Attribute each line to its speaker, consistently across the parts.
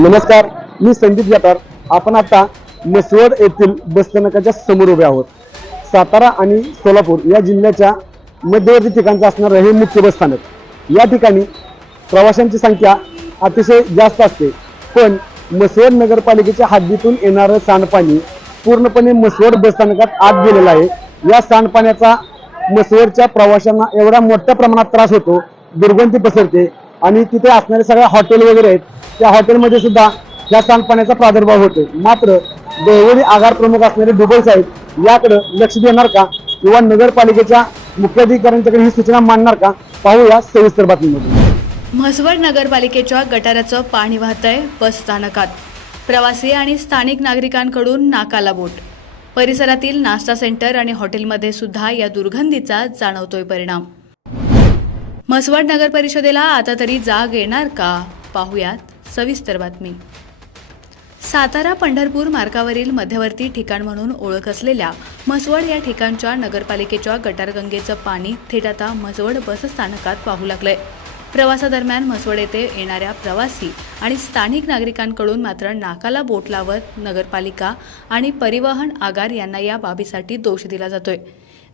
Speaker 1: नमस्कार मी संदीप जाटार. आपण आता मसवड येथील बसस्थानकाच्या समोर उभे आहोत. सातारा आणि सोलापूर या जिल्ह्याच्या मध्यवर्ती ठिकाणचं असणारं हे मुख्य बसस्थानक या ठिकाणी प्रवाशांची संख्या अतिशय जास्त असते. पण मसवड नगरपालिकेच्या हद्दीतून येणारं सांडपाणी पूर्णपणे मसवड बसस्थानकात आत गेलेलं आहे. या सांडपाण्याचा मसवडच्या प्रवाशांना एवढा मोठ्या प्रमाणात त्रास होतो दुर्गंधी पसरते आणि तिथे असणारे सगळ्या हॉटेल वगैरे आहेत त्या हॉटेलमध्ये सुद्धा या सांडपाण्याचा प्रादुर्भाव होतो मात्र देवळी आगार प्रमुख असणारे डुबल साहेब याकडे लक्ष देणार का? किंवा नगरपालिकेच्या मुख्याधिकाऱ्यांच्याकडे ही सूचना मांडणार का? पाहूया सविस्तर बातमीमध्ये
Speaker 2: म्हसवड नगरपालिकेच्या गटाराचं पाणी वाहतंय बस स्थानकात. प्रवासी आणि स्थानिक नागरिकांकडून नाकाला बोट. परिसरातील नाश्ता सेंटर आणि हॉटेलमध्ये सुद्धा या दुर्गंधीचा जाणवतोय परिणाम. म्हसवड नगर परिषदेला आता तरी जाग येणार का? पाहुयात सविस्तर बातमी. सातारा पंढरपूर मार्गावरील मध्यवर्ती ठिकाण म्हणून ओळख असलेल्या म्हसवड या ठिकाणच्या नगरपालिकेच्या गटारगंगेचं पाणी थेट आता म्हसवड बसस्थानकात पाहू लागलंय. प्रवासादरम्यान म्हसवड येथे येणाऱ्या प्रवासी आणि स्थानिक नागरिकांकडून मात्र नाकाला बोट लावत नगरपालिका आणि परिवहन आगार यांना या बाबीसाठी दोष दिला जातोय.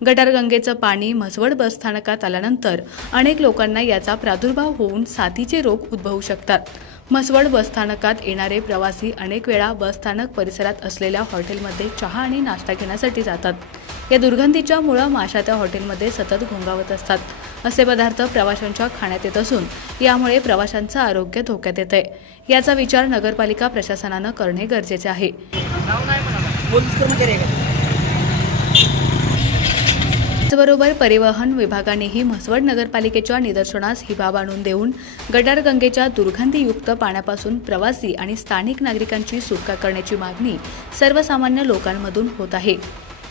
Speaker 2: गटारगंगेचं पाणी म्हसवड बसस्थानकात आल्यानंतर अनेक लोकांना याचा प्रादुर्भाव होऊन साथीचे रोग उद्भवू शकतात. म्हसवड बसस्थानकात येणारे प्रवासी अनेक वेळा बसस्थानक परिसरात असलेल्या हॉटेलमध्ये चहा आणि नाश्ता घेण्यासाठी जातात. या दुर्गंधीच्या मुळं माशा त्या हॉटेलमध्ये सतत घोंगावत असतात. असे पदार्थ प्रवाशांच्या खाण्यात येत असून यामुळे प्रवाशांचं आरोग्य धोक्यात येत आहे याचा विचार नगरपालिका प्रशासनानं करणे गरजेचे आहे
Speaker 3: पोलीस कर्मचारी आहे का
Speaker 2: त्याचबरोबर परिवहन विभागानेही म्हसवड नगरपालिकेच्या निदर्शनास ही बाब आणून देऊन गटारगंगेच्या दुर्गंधीयुक्त पाण्यापासून प्रवासी आणि स्थानिक नागरिकांची सुटका करण्याची मागणी सर्वसामान्य लोकांमधून होत आहे.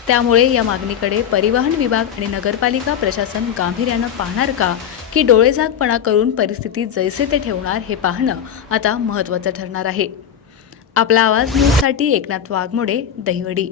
Speaker 2: त्यामुळे या मागणीकडे परिवहन विभाग आणि नगरपालिका प्रशासन गांभीर्यानं पाहणार का की डोळेझाकपणा करून परिस्थिती जैसे ते ठेवणार हे पाहणं आता महत्त्वाचं ठरणार आहे. आपला आवाज न्यूजसाठी एकनाथ वाघमोडे दहिवडी.